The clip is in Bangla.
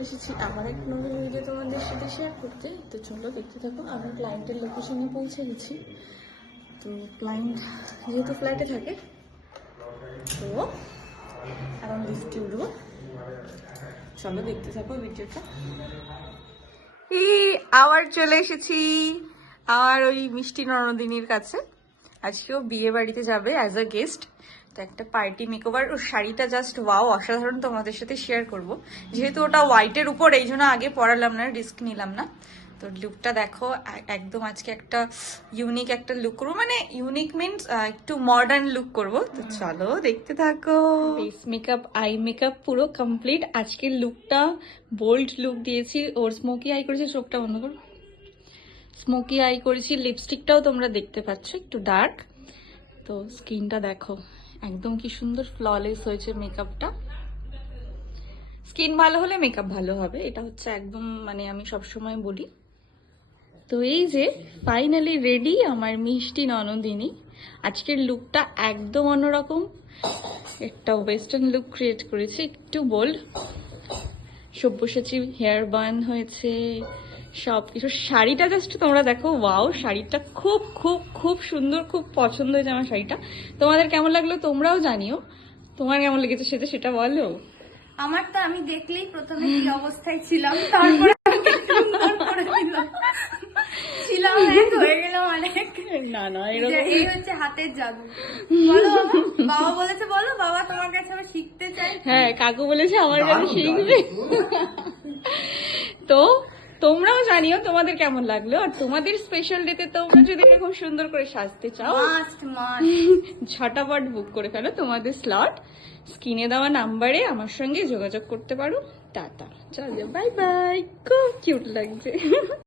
চলে এসেছি আমার এক নতুন ভিডিও তোমাদের সাথে শেয়ার করতে। তো চলো দেখতে থাকো। আমরা ক্লায়েন্টের লোকেশনে পৌঁছে গেছি। তো ক্লায়েন্ট যেহেতু ফ্ল্যাটে থাকে তো এখন লিফটে উঠবো। চলো দেখতে থাকো ভিডিওটা। আবার চলে এসেছি আমার ওই মিষ্টি ননদিনীর কাছে। আজকেও বিয়ে বাড়িতে যাবে অ্যাজ আ গেস্ট। তো একটা পার্টি মেকওভার, ওর শাড়িটা জাস্ট ওয়াও, অসাধারণ, তোমাদের সাথে শেয়ার করব। যেহেতু ওটা হোয়াইটের উপর, এই জন্য আগে পরালাম না, রিস্ক নিলাম না। তো লুকটা দেখো, একদম আজকে একটা ইউনিক একটা লুক করবো, মানে ইউনিক মিনস একটু মডার্ন লুক করব। তো চলো দেখতে থাকো। ফেস মেকআপ, আই মেকআপ পুরো কমপ্লিট। আজকের লুকটা বোল্ড লুক দিয়েছি। ওর স্মোকি আই করেছি, চোখটা বন্ধ করো, স্মোকি আই করেছি। লিপস্টিকটাও তোমরা দেখতে পাচ্ছ একটু ডার্ক। তো স্কিনটা দেখো একদম কি সুন্দর ফ্ললেস হয়েছে মেকআপটা। স্কিন ভালো হলে মেকআপ ভালো হবে, এটা হচ্ছে একদম, মানে আমি সবসময় বলি। তো এই যে ফাইনালি রেডি আমার মিষ্টি ননদিনী। আজকের লুকটা একদম অন্যরকম, একটা ওয়েস্টার্ন লুক ক্রিয়েট করেছি, একটু বোল্ড। সব্যসাচী হেয়ার বান হয়েছে, সবকিছু। শাড়িটা জাস্ট তোমরা দেখো, ওয়াও, শাড়িটা খুব খুব খুব সুন্দর, খুব পছন্দ হয়েছে আমার শাড়িটা। তোমাদের কেমন লাগলো তোমরাও জানিও। তোমার কেমন লেগেছে সেটা বলো। আমার তো, আমি দেখলেই প্রথমে কি অবস্থায় ছিলাম, তারপরে ছিলাম এক, হয়ে গেলাম অনেক। না না, এই হচ্ছে হাতের জাদু। বলো বাবা বলেছে, বলো বাবা তোমার কাছে আমি শিখতে চাই। হ্যাঁ, কাকু বলেছে আমার কাছে শিখবে। তো তোমরাও জানিও তোমাদের কেমন লাগলো। আর তোমাদের স্পেশাল ডেতে তোমরা যদি এরকম সুন্দর করে সাজতে চাও, মাস্ট ঝটাপট বুক করে ফেলো তোমাদের স্লট। স্ক্রিনে দেওয়া নাম্বারে আমার সঙ্গে যোগাযোগ করতে পারো। টাটা, চলো, বাই বাই। খুব কিউট লাগছে।